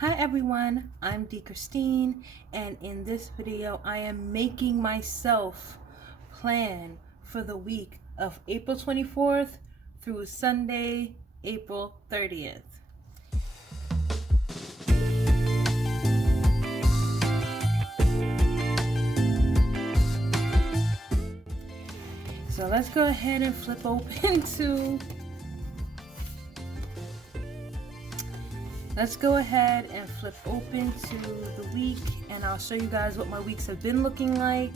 Hi everyone, I'm D. Christine, and in this video I am making myself plan for the week of April 24th through Sunday, April 30th. So let's go ahead and flip open to the week, and I'll show you guys what my weeks have been looking like.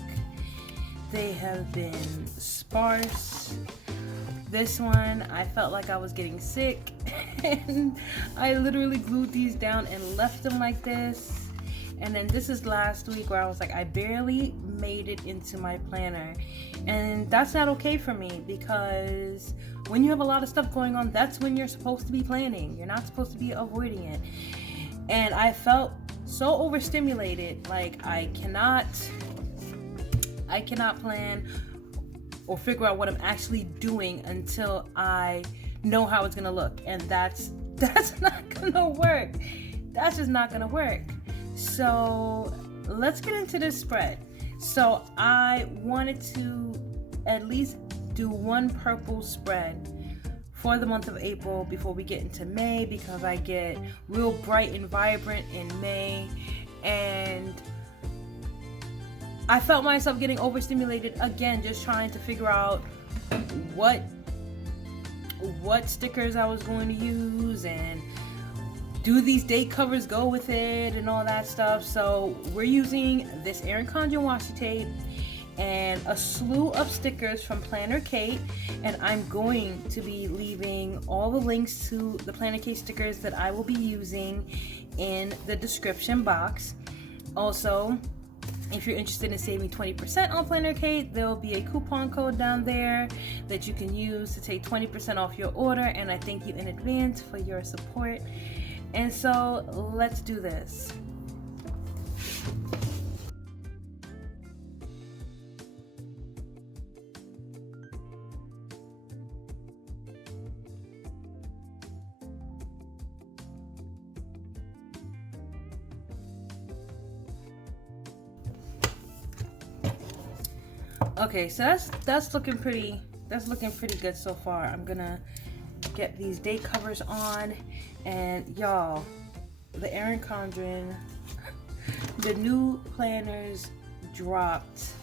They have been sparse. This one, I felt like I was getting sick, and I literally glued these down and left them like this. And then this is last week where I was like, I barely made it into my planner. And that's not okay for me, because when you have a lot of stuff going on, that's when you're supposed to be planning. You're not supposed to be avoiding it. And I felt so overstimulated, like I cannot plan or figure out what I'm actually doing until I know how it's gonna look. And that's not gonna work. That's just not gonna work. So let's get into this spread. So I wanted to at least do one purple spread for the month of April before we get into May, because I get real bright and vibrant in May, and I felt myself getting overstimulated again, just trying to figure out what stickers I was going to use, and do these date covers go with it and all that stuff. So we're using this Erin Condren washi tape and a slew of stickers from Planner Kate, and I'm going to be leaving all the links to the Planner Kate stickers that I will be using in the description box. Also, if you're interested in saving 20% on Planner Kate, there will be a coupon code down there that you can use to take 20% off your order, and I thank you in advance for your support. And so let's do this. Okay, so that's looking pretty good so far. I'm gonna get these date covers on, and y'all, the Erin Condren, the new planners dropped.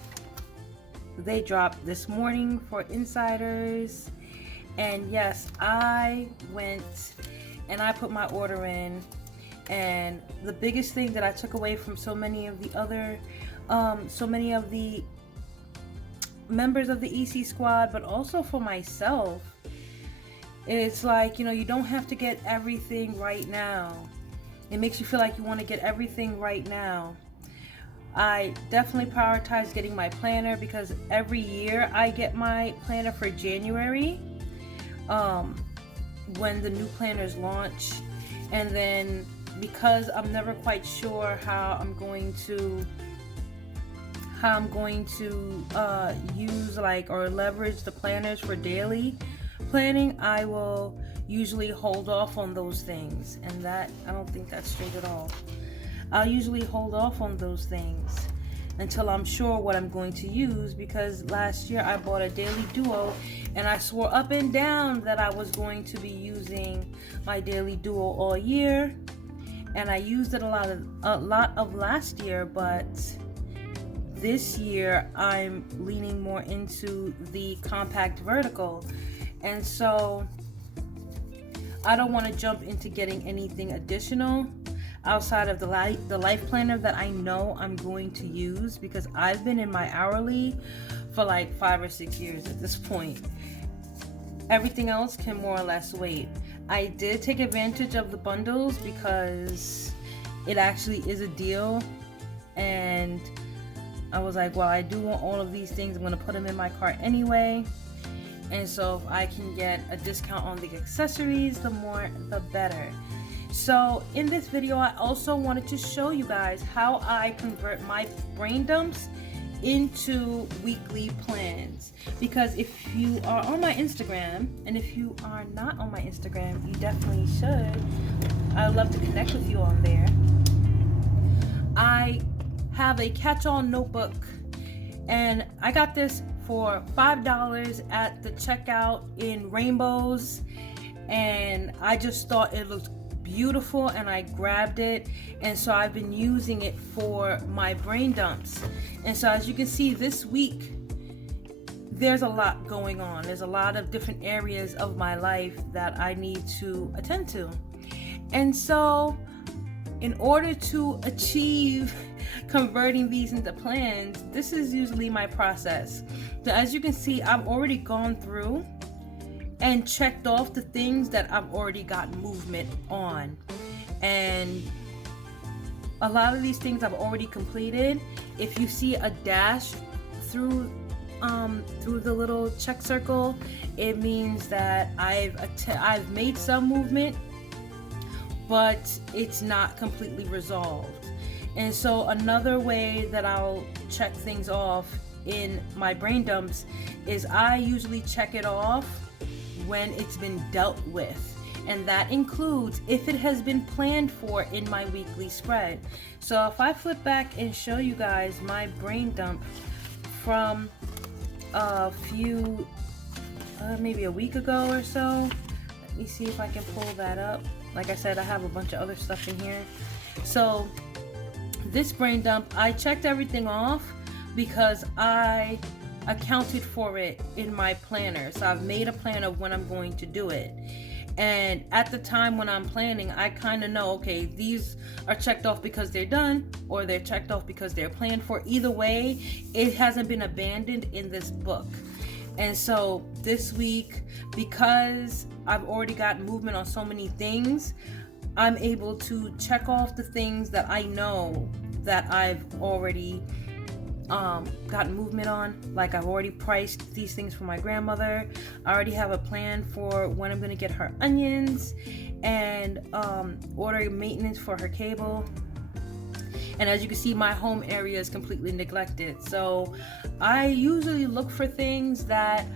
They dropped this morning for insiders, and yes, I went and I put my order in. And the biggest thing that I took away from so many of the members of the EC squad, but also for myself, it's like, you don't have to get everything right now. It makes you feel like you want to get everything right now. I definitely prioritize getting my planner, because every year I get my planner for January when the new planners launch. And then because I'm never quite sure how I'm going to use or leverage the planners for daily planning, I will usually hold off on those things. And that, I don't think that's straight at all. I'll usually hold off on those things until I'm sure what I'm going to use, because last year I bought a daily duo and I swore up and down that I was going to be using my daily duo all year, and I used it a lot of last year, but this year I'm leaning more into the compact vertical. And so I don't want to jump into getting anything additional outside of the life planner that I know I'm going to use, because I've been in my hourly for like 5 or 6 years at this point. Everything else can more or less wait. I did take advantage of the bundles because it actually is a deal, and I was like, well, I do want all of these things. I'm going to put them in my cart anyway. And so if I can get a discount on the accessories, the more the better. So in this video, I also wanted to show you guys how I convert my brain dumps into weekly plans, because if you are on my Instagram, and if you are not on my Instagram, you definitely should. I would love to connect with you on there. I have a catch-all notebook, and I got this for $5 at the checkout in rainbows, and I just thought it looked beautiful and I grabbed it, and so I've been using it for my brain dumps. And so as you can see, this week there's a lot going on. There's a lot of different areas of my life that I need to attend to, and so in order to achieve converting these into plans, this is usually my process. So as you can see, I've already gone through and checked off the things that I've already got movement on, and a lot of these things I've already completed. If you see a dash through the little check circle, it means that I've made some movement, but it's not completely resolved. And so another way that I'll check things off in my brain dumps is I usually check it off when it's been dealt with, and that includes if it has been planned for in my weekly spread. So if I flip back and show you guys my brain dump from a few maybe a week ago or so, let me see if I can pull that up. Like I said, I have a bunch of other stuff in here. So this brain dump, I checked everything off because I accounted for it in my planner. So I've made a plan of when I'm going to do it, and at the time when I'm planning, I kind of know, okay, these are checked off because they're done, or they're checked off because they're planned for. Either way, it hasn't been abandoned in this book. And so this week, because I've already got movement on so many things, I'm able to check off the things that I know that I've already gotten movement on. Like I've already priced these things for my grandmother. I already have a plan for when I'm gonna get her onions, and order maintenance for her cable. And as you can see, my home area is completely neglected. So I usually look for things that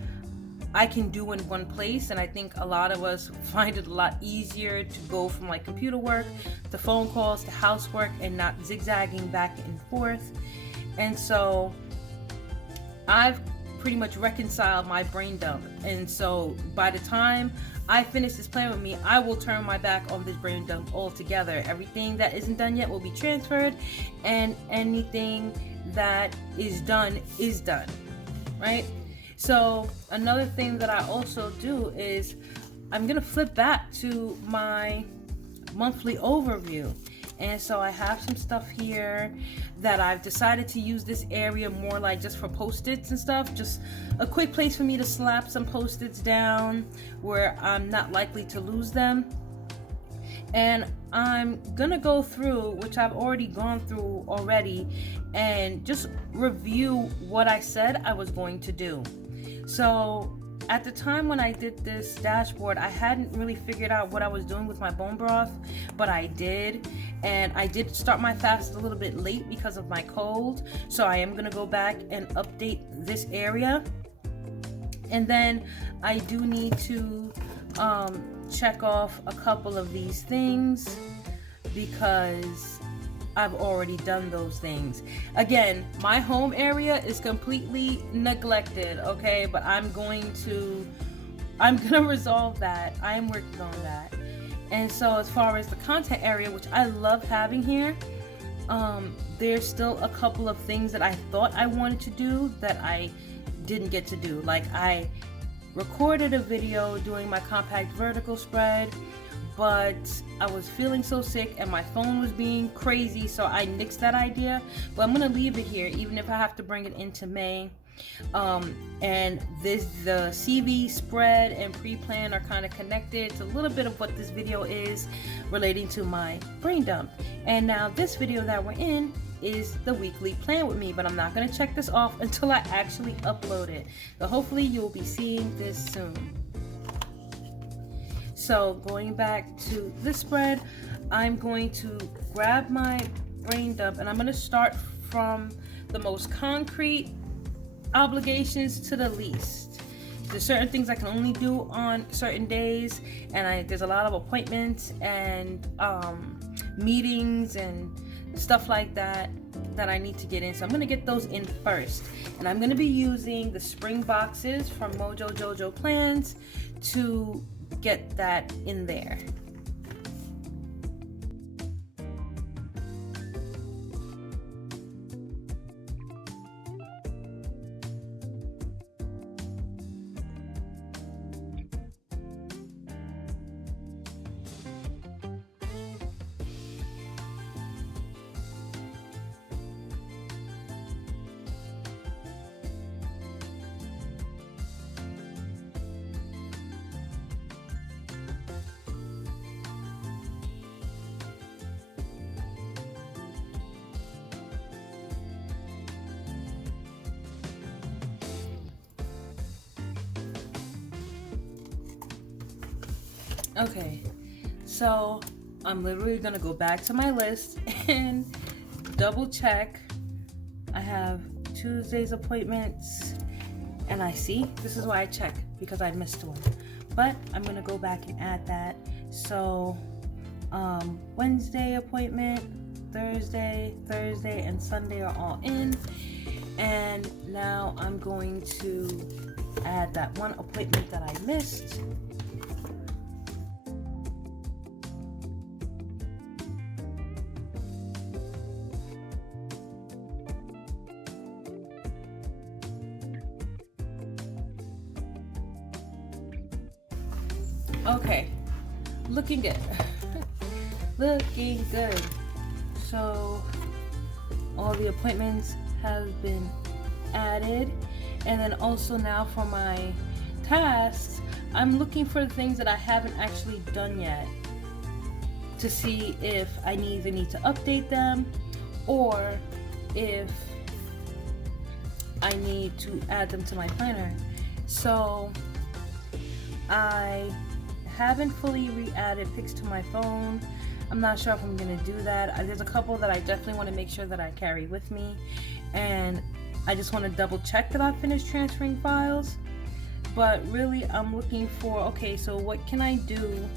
I can do in one place, and I think a lot of us find it a lot easier to go from like computer work to phone calls to housework and not zigzagging back and forth. And so I've pretty much reconciled my brain dump, and so by the time I finish this plan with me, I will turn my back on this brain dump altogether. Everything that isn't done yet will be transferred, and anything that is done, right? So another thing that I also do is I'm gonna flip back to my monthly overview. And so I have some stuff here that I've decided to use this area more like just for post-its and stuff. Just a quick place for me to slap some post-its down where I'm not likely to lose them. And I'm gonna go through, which I've already gone through already, and just review what I said I was going to do. So at the time when I did this dashboard, I hadn't really figured out what I was doing with my bone broth, but I did. And I did start my fast a little bit late because of my cold. So I am going to go back and update this area. And then I do need to check off a couple of these things because I've already done those things. Again, my home area is completely neglected, okay? But I'm gonna resolve that. I am working on that. And so as far as the content area, which I love having here, there's still a couple of things that I thought I wanted to do that I didn't get to do. Like I recorded a video doing my compact vertical spread, but I was feeling so sick and my phone was being crazy, so I nixed that idea. But I'm gonna leave it here, even if I have to bring it into May. And the CV spread and pre-plan are kind of connected. It's a little bit of what this video is relating to my brain dump. And now this video that we're in is the weekly plan with me, but I'm not going to check this off until I actually upload it. So hopefully you'll be seeing this soon. So going back to this spread, I'm going to grab my brain dump and I'm going to start from the most concrete obligations to the least. There's certain things I can only do on certain days, and there's a lot of appointments and meetings and stuff like that I need to get in. So I'm gonna get those in first, and I'm gonna be using the spring boxes from Mojo Jojo Plans to get that in there. Okay, so I'm literally gonna go back to my list and double check. I have Tuesday's appointments, and I see, this is why I check, because I missed one. But I'm gonna go back and add that. So Wednesday appointment, Thursday, and Sunday are all in. And now I'm going to add that one appointment that I missed. Okay, looking good. Looking good. So all the appointments have been added, and then also now for my tasks, I'm looking for the things that I haven't actually done yet to see if I either need to update them or if I need to add them to my planner. So I haven't fully re-added pics to my phone. I'm not sure if I'm gonna do that. There's a couple that I definitely want to make sure that I carry with me, and I just want to double check that I've finished transferring files. But really, I'm looking for, okay, so what can I do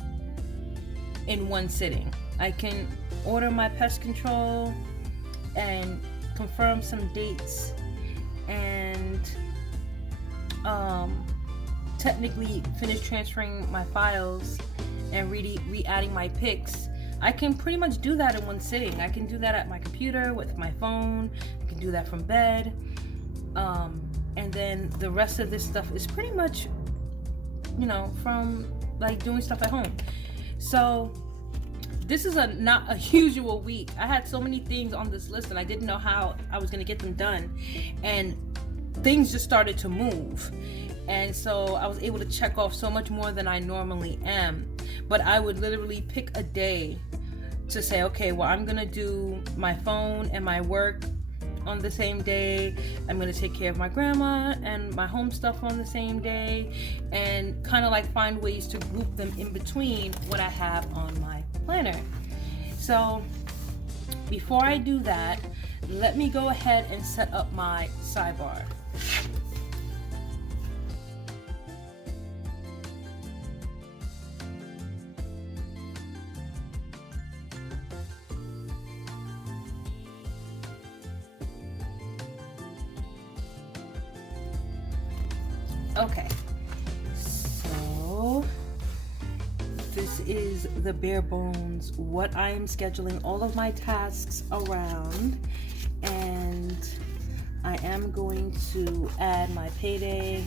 in one sitting? I can order my pest control and confirm some dates and technically finish transferring my files and re-adding my pics. I can pretty much do that in one sitting. I can do that at my computer with my phone. I can do that from bed. And then the rest of this stuff is pretty much, from like doing stuff at home. So this is not a usual week. I had so many things on this list and I didn't know how I was gonna get them done. And things just started to move. And so I was able to check off so much more than I normally am. But I would literally pick a day to say, okay, well, I'm gonna do my phone and my work on the same day. I'm gonna take care of my grandma and my home stuff on the same day, and kind of like find ways to group them in between what I have on my planner. So before I do that, let me go ahead and set up my sidebar. Okay, so this is the bare bones, what I am scheduling all of my tasks around, and I am going to add my payday,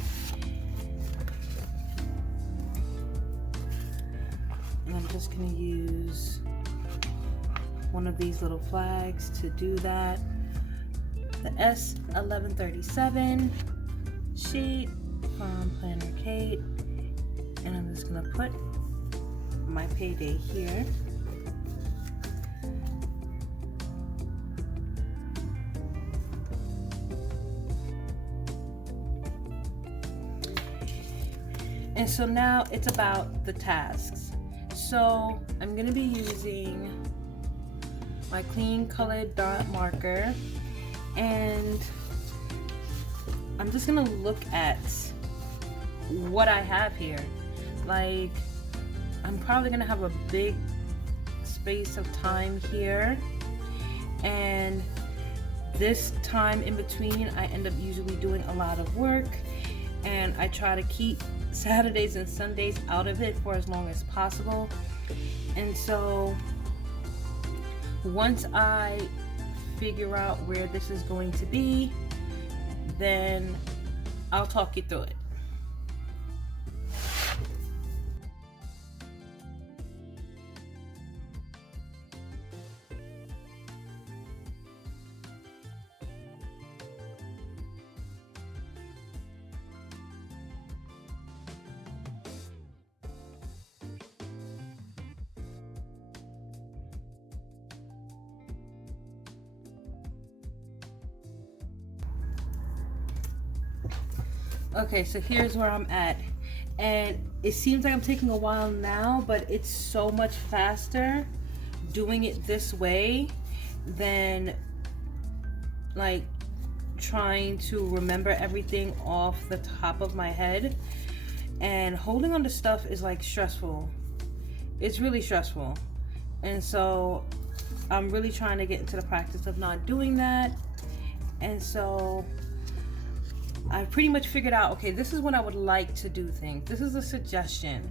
and I'm just going to use one of these little flags to do that. The S1137 sheet from Planner Kate, and I'm just gonna put my payday here. And so now it's about the tasks. So I'm gonna be using my clean colored dot marker, And I'm just gonna look at what I have here. Like, I'm probably gonna have a big space of time here, and this time in between I end up usually doing a lot of work, and I try to keep Saturdays and Sundays out of it for as long as possible. And so once I figure out where this is going to be, then I'll talk you through it. Okay, so here's where I'm at, and it seems like I'm taking a while now, but it's so much faster doing it this way than like trying to remember everything off the top of my head. And holding on to stuff is like stressful. It's really stressful, and so I'm really trying to get into the practice of not doing that. And so I pretty much figured out, okay, this is when I would like to do things. This is a suggestion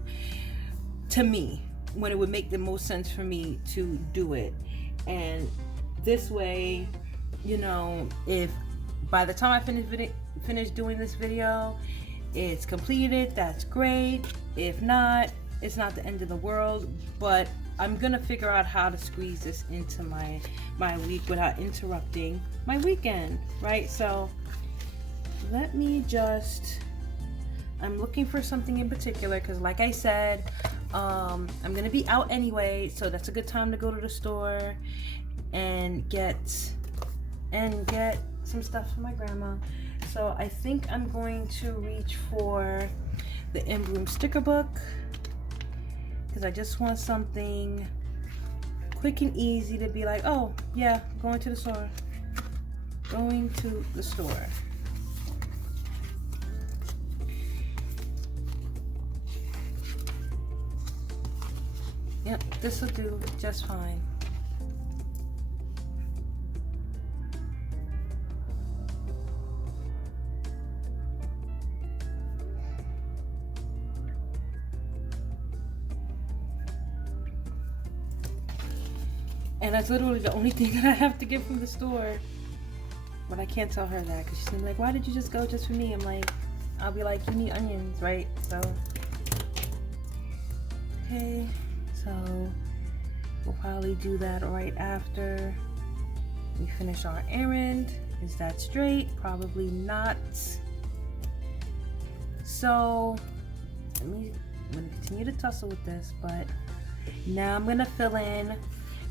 to me when it would make the most sense for me to do it. And this way, you know, if by the time I finish doing this video, it's completed, that's great. If not, it's not the end of the world, but I'm gonna figure out how to squeeze this into my week without interrupting my weekend, right? So let me just, I'm looking for something in particular because like I said, I'm gonna be out anyway, so that's a good time to go to the store and get some stuff for my grandma. So I think I'm going to reach for the In Bloom sticker book because I just want something quick and easy to be like, oh yeah, going to the store. Yep, this will do just fine. And that's literally the only thing that I have to get from the store. But I can't tell her that because she's gonna be like, why did you just go just for me? I'm like, I'll be like, you need onions, right? So, okay. So we'll probably do that right after we finish our errand. Is that straight? Probably not. So I'm gonna continue to tussle with this, but now I'm gonna fill in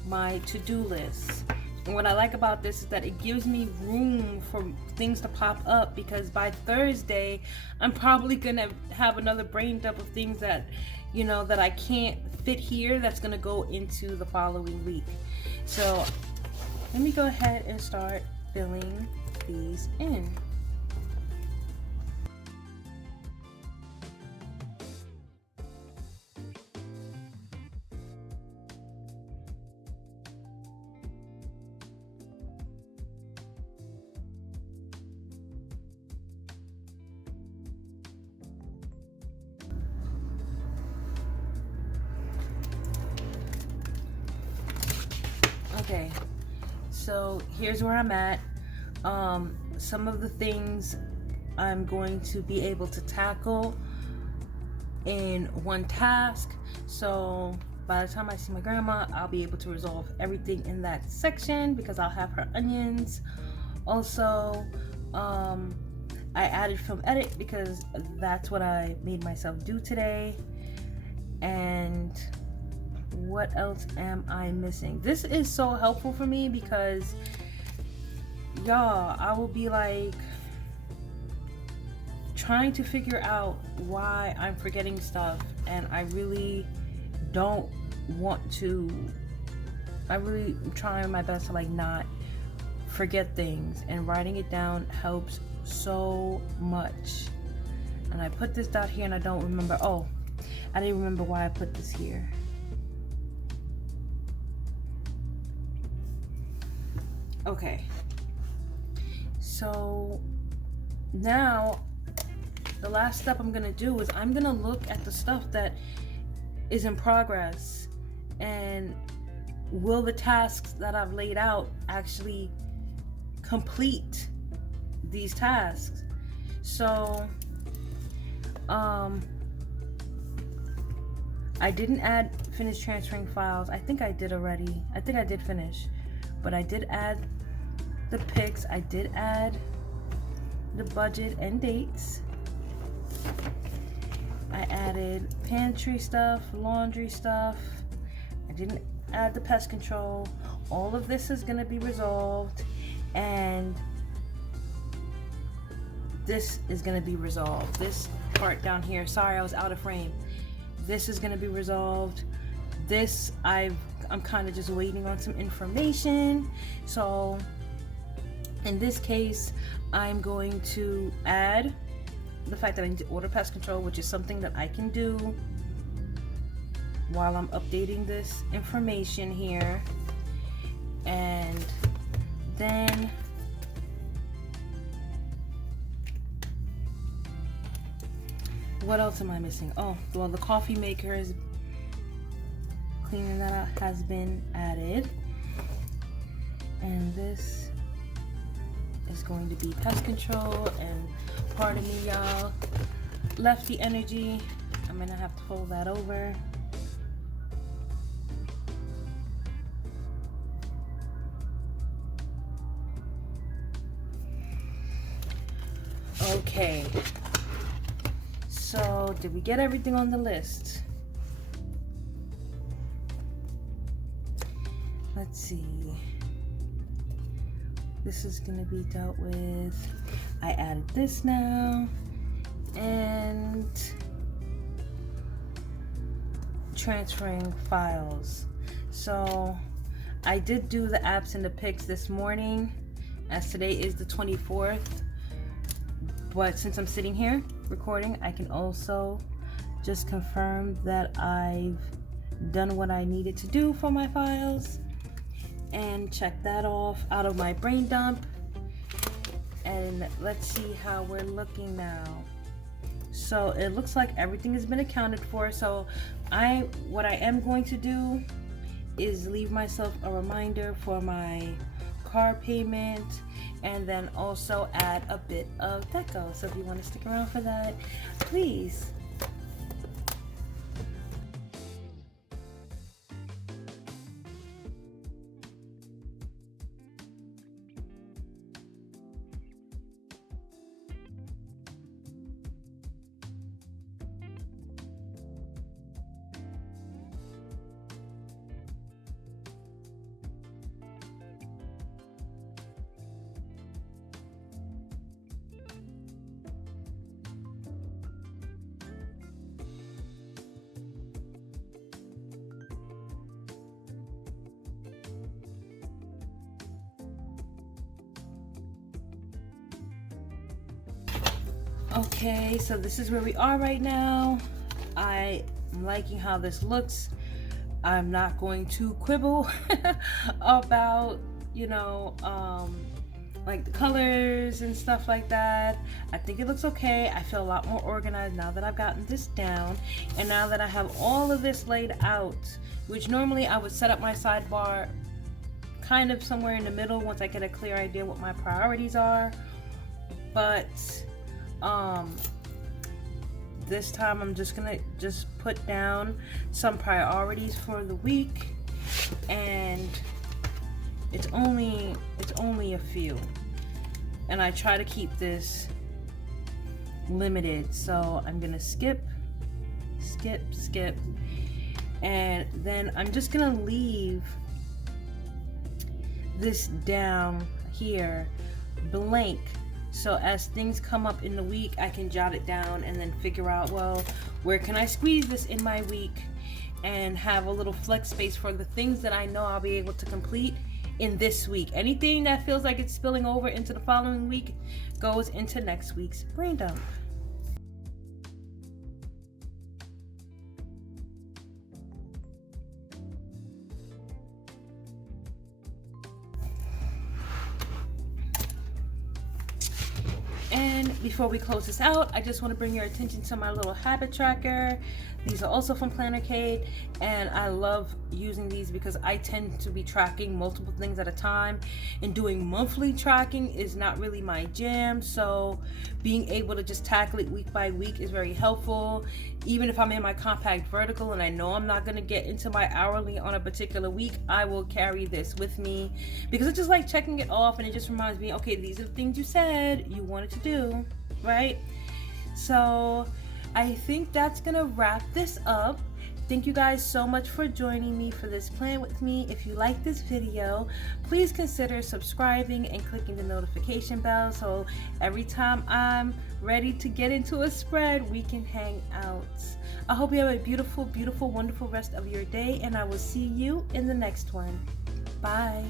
my to-do list. And what I like about this is that it gives me room for things to pop up, because by Thursday I'm probably gonna have another brain dump of things that, you know, that I can't fit here, that's gonna go into the following week. So let me go ahead and start filling these in. Okay, so here's where I'm at. Some of the things I'm going to be able to tackle in one task. So by the time I see my grandma, I'll be able to resolve everything in that section because I'll have her onions. Also, I added film edit because that's what I made myself do today. And what else am I missing? This is so helpful for me because, y'all, I will be like trying to figure out why I'm forgetting stuff, and I really don't want to. I really am trying my best to like not forget things, and writing it down helps so much. And I put this dot here and I don't remember. Oh, I didn't remember why I put this here. Okay, so now the last step I'm gonna do is I'm gonna look at the stuff that is in progress, and will the tasks that I've laid out actually complete these tasks. So I didn't finish transferring files. I think I did already. I think I did finish, but I did add the pics. I did add the budget and dates. I added pantry stuff, laundry stuff. I didn't add the pest control. All of this is going to be resolved, and this is going to be resolved. This part down here, sorry I was out of frame. This is going to be resolved. This I'm kind of just waiting on some information. So in this case, I'm going to add the fact that I need to order pest control, which is something that I can do while I'm updating this information here. And then what else am I missing? Oh, well, the coffee maker is cleaning that out, has been added. And this is going to be pest control. And pardon me, y'all, lefty energy. I'm gonna have to fold that over. Okay, so did we get everything on the list? Let's see. This is going to be dealt with. I added this now. And transferring files. So I did do the apps and the pics this morning, as today is the 24th. But since I'm sitting here recording, I can also just confirm that I've done what I needed to do for my files and check that off out of my brain dump. And let's see how we're looking now. So it looks like everything has been accounted for. So what I am going to do is leave myself a reminder for my car payment, and then also add a bit of deco. So if you want to stick around for that, please. Okay, so this is where we are right now. I'm liking how this looks. I'm not going to quibble about, like the colors and stuff like that. I think it looks okay. I feel a lot more organized now that I've gotten this down, and now that I have all of this laid out, which normally I would set up my sidebar kind of somewhere in the middle once I get a clear idea what my priorities are. But this time I'm just gonna put down some priorities for the week, and it's only a few, and I try to keep this limited. So I'm gonna skip, and then I'm just gonna leave this down here blank. So as things come up in the week, I can jot it down and then figure out, well, where can I squeeze this in my week and have a little flex space for the things that I know I'll be able to complete in this week. Anything that feels like it's spilling over into the following week goes into next week's brain dump. And before we close this out, I just want to bring your attention to my little habit tracker. These are also from Plannercade, and I love using these because I tend to be tracking multiple things at a time, and doing monthly tracking is not really my jam. So being able to just tackle it week by week is very helpful. Even if I'm in my compact vertical and I know I'm not going to get into my hourly on a particular week, I will carry this with me because it's just like checking it off, and it just reminds me, okay, these are the things you said you wanted to do, right? So I think that's gonna wrap this up. Thank you guys so much for joining me for this plan with me. If you like this video, please consider subscribing and clicking the notification bell so every time I'm ready to get into a spread, we can hang out. I hope you have a beautiful, beautiful, wonderful rest of your day, and I will see you in the next one. Bye.